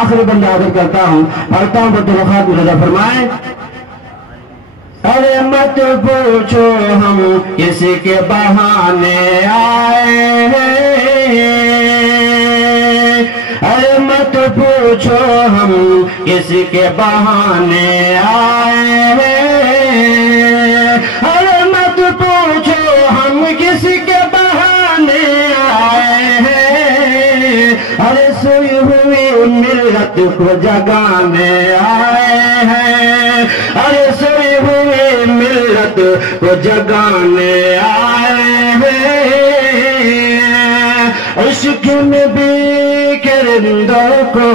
آخری بندہ عادت کرتا ہوں، پڑھتا ہوں تو خاتم رضا فرمائیں. ارے مت پوچھو ہم کسی کے بہانے آئے ہیں، ارے مت پوچھو ہم کسی کے بہانے آئے ہیں، ارے مت پوچھو ہم کسی کے بہانے آئے ہیں، ارے سوئی ہوئی ملت کو جگانے آئے ہیں، ارے سوئی ہوئی ملت کو جگانے آئے ہیں. عشق نبی کے رندوں کو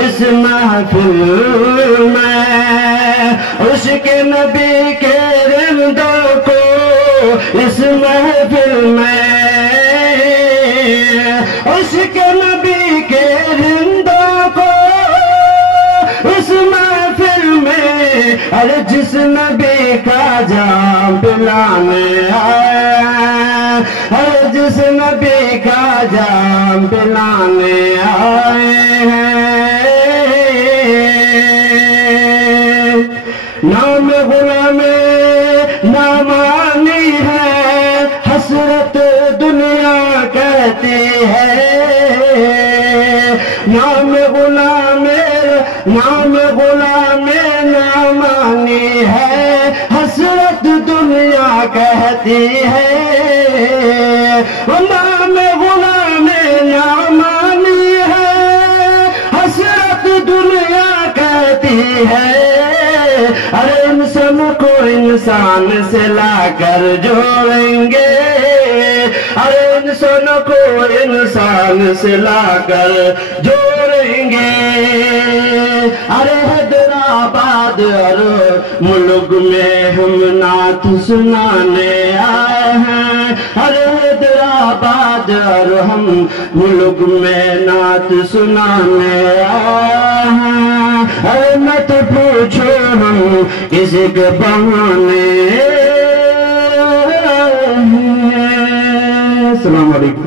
اس محفل میں، عشق نبی کے رندوں کو اس محفل میں، عشق نبی کے رندوں کو اس محفل میں، ارے جس نبی کا جام پلانے آیا، ارے جس نبی کا جام پلانے آئے ہیں. نام غلام نامانی ہے، حسرت دنیا کہتی ہے، نام غلام نامانی ہے، حسرت دنیا کہتی ہے. نام غلام نامانی ہے، حسرت دنیا کہتی ہے. ارے انسان کو انسان سے لا کر جوڑیں گے، ارے انسان کو انسان سے لا کر جوڑیں گے. ارے حیدرآباد اور ملک میں ہم نعت سنانے آئے ہیں، ارے حیدرآباد اور ہم ملک میں نعت سنانے آئے ہیں. ارے مت پوچھو ہم کسی کے بہانے. السلام علیکم.